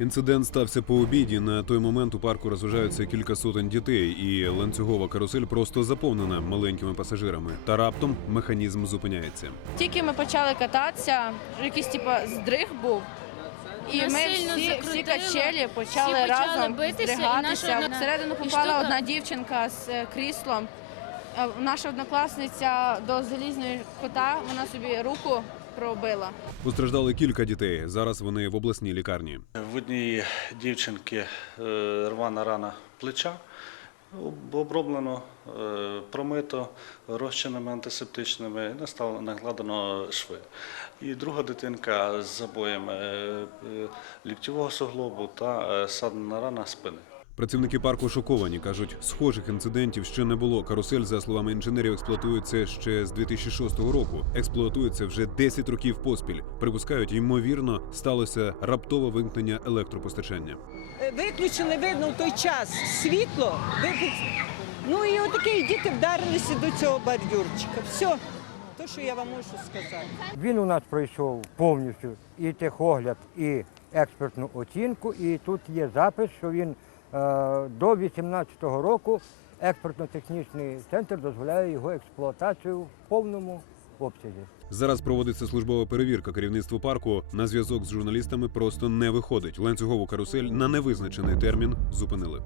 Інцидент стався по обіді. На той момент у парку розважаються кілька сотень дітей, і ланцюгова карусель просто заповнена маленькими пасажирами. Та раптом механізм зупиняється. Тільки ми почали кататися, якийсь типу здриг був. І Нас ми сильно всі, всі качелі почали, всі почали разом битися, одна- Всередину попала одна дівчинка з е, кріслом. Е, Наша однокласниця до залізної кота, вона собі руку пробила. Постраждали кілька дітей. Зараз вони в обласній лікарні. В одній дівчинки е, рвана рана плеча, оброблено, е, промито розчинами антисептичними, наставлено, накладено шви. І друга дитинка з забоями е, е, суглобу та садна рана спини. Працівники парку шоковані. кажуть, схожих інцидентів ще не було. Карусель, за словами інженерів, експлуатується ще з 2006 року. Експлуатується вже 10 років поспіль. Припускають, ймовірно, сталося раптове вимкнення електропостачання. Е, Виключили, видно, в той час світло. Ну і отакі діти вдарилися до цього бордюрчика. Все, то, що я вам можу сказати. Він у нас пройшов повністю і техогляд, і експертну оцінку. І тут є запис, що він до 2018 року експортно-технічний центр дозволяє його експлуатацію в повному обсязі. Зараз проводиться службова перевірка. керівництву парку на зв'язок з журналістами просто не виходить. Ланцюгову карусель на невизначений термін зупинили.